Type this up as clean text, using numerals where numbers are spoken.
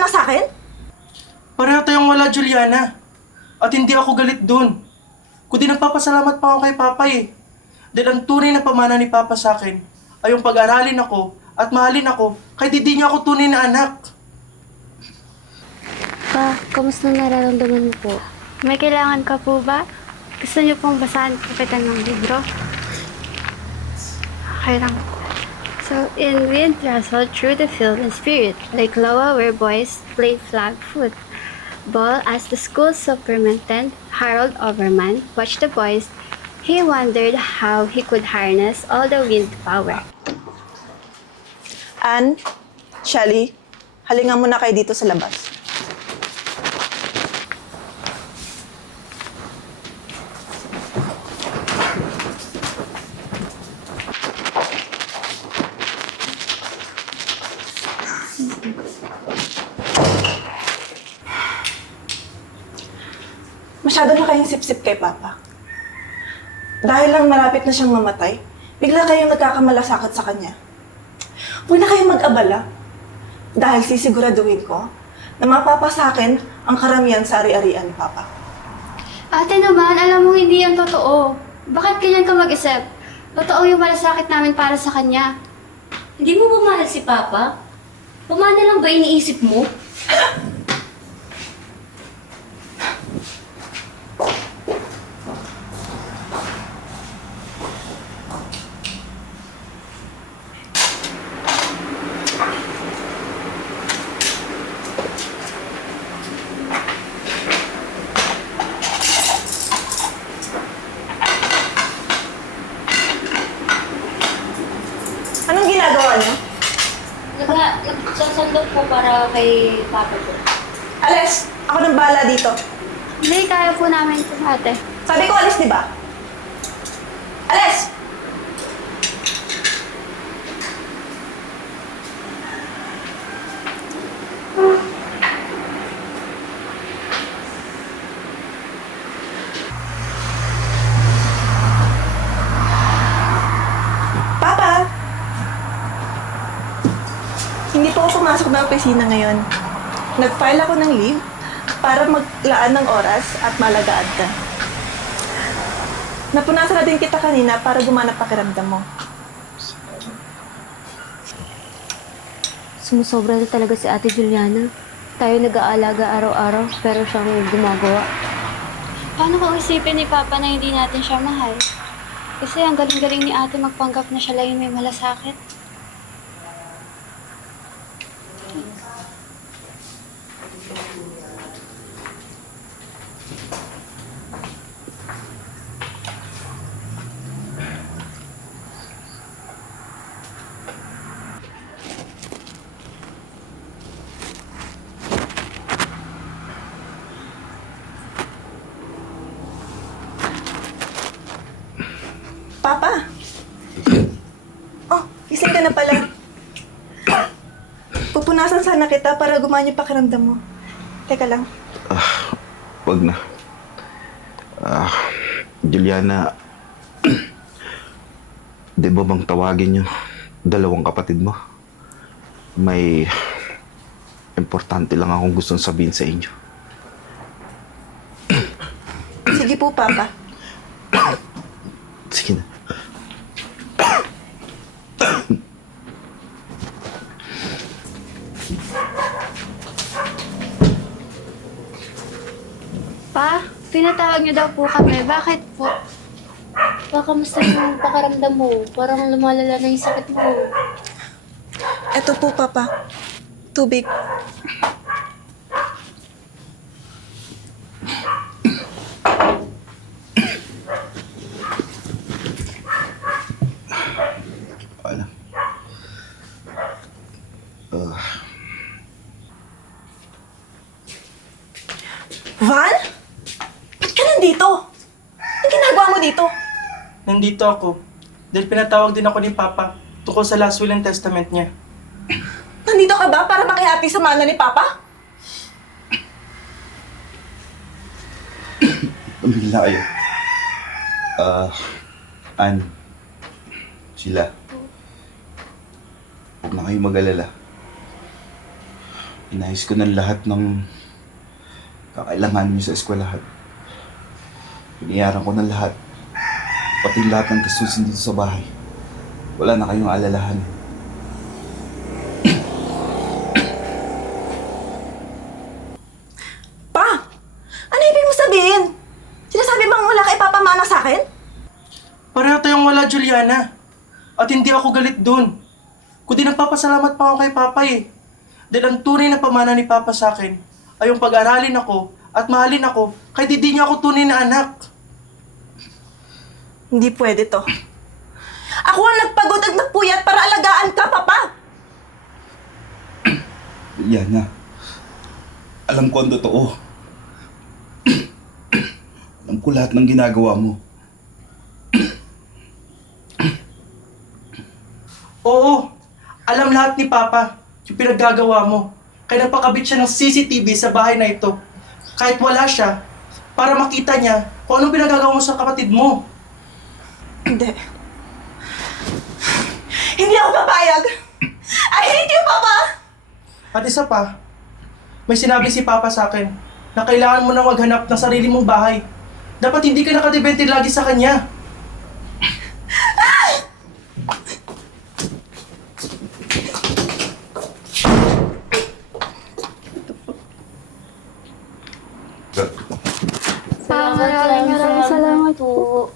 mana sa akin? Pareho tayong wala, Juliana. At hindi ako galit dun. Kundi nagpapasalamat pa ako kay Papa eh. Dahil ang tunay na pamana ni Papa sa akin ay yung pag-aralin ako at mahalin ako kahit hindi niya ako tunay na anak. Pa, kamusta nararamdaman mo po? May kailangan ka po ba? Gusto niyo pong basahan kita ng libro? Okay lang. So, in we traveled through the field in spirit, like Loa where boys played flag football as the school superintendent, Harold Overman, watched the boys. He wondered how he could harness all the wind power. Ann, Shelly, halingan muna kayo dito sa labas. Masyado na kayong sip-sip kay Papa. Dahil lang malapit na siyang mamatay, bigla kayong nagkakamalasakit sa kanya. Huwag na kayong mag-abala. Dahil sisiguraduhin ko na mapapasakin ang karamihan sa ari-arian ni Papa. Ate naman, alam mo hindi yan totoo. Bakit ganyan ka mag-isip? Totoo yung malasakit namin para sa kanya. Hindi mo ba mahal si Papa? Pamana lang ba iniisip mo? Anong ginagawa niyo? Nagsasandok po para kay Papa ko. Alis! Ako nang bahala dito. Hindi, kaya po namin ito, ate. Sabi ko alis, di ba? Alis! Papa! Hindi po ako pumasok na opisina ngayon. Nag-file ako ng leave para maglaan ng oras at malagaan ka. Napunasan na din kita kanina para gumana pakiramdam mo. Sumusobra na talaga si Ate Juliana. Tayo nag-aalaga araw-araw, pero siyang gumagawa. Paano kung isipin ni Papa na hindi natin siya mahal? Kasi ang galing-galing ni Ate magpanggap na siya lang yung may malasakit. Papa! Oh, gising ka na pala. Pupunasan sana kita para gumana yung pakiramdam mo. Teka lang. Wag na. Juliana, di ba bang tawagin yung dalawang kapatid mo? May importante lang akong gustong sabihin sa inyo. Sige po, Papa. Sige na. Pa, pinatawag niyo daw po kami. Bakit po? Pa, kamusta yung pakaramdam mo? Parang lumalala na yung sakit mo. Eto po, Papa. Tubig. Wala. Van? Ba't ka nandito? Anong ginagawa mo dito? Nandito ako. Dahil pinatawag din ako ni Papa tungkol sa last will and testament niya. Nandito ka ba para makihati sa mana ni Papa? Tumigil na kayo. Ann, sila. Huwag na kayo mag-alala. Inayos ko ng lahat ng kakailangan niyo sa eskwelahan. Pinayaran ko ng lahat. Pati lahat ng gastusin dito sa bahay. Wala na kayong alalahan. Pa! Ano ibig mo sabihin? Sinasabi bang wala kay Papa Mana sa akin? Pareho tayong wala, Juliana. At hindi ako galit dun. Kundi nagpapasalamat pa ako kay Papa eh. Dahil ang tunay na pamana ni Papa sa akin ay yung pag-aralin ako at mahalin ako kahit hindi niya ako tunay na anak. Hindi pwede to. Ako ang nagpagod at nagpuyat para alagaan ka, Papa! Juliana, alam ko ang totoo. Alam ko lahat ng ginagawa mo. Oo, alam lahat ni Papa yung pinaggagawa mo. Kaya napakabit siya ng CCTV sa bahay na ito. Kahit wala siya, para makita niya kung anong pinagagawa mo sa kapatid mo. Hindi. Hindi ako papayag! I hate you, Papa! At isa pa, may sinabi si Papa sa akin na kailangan mo na maghanap ng sarili mong bahay. Dapat hindi ka nakadepende lagi sa kanya. Maraming salamat po.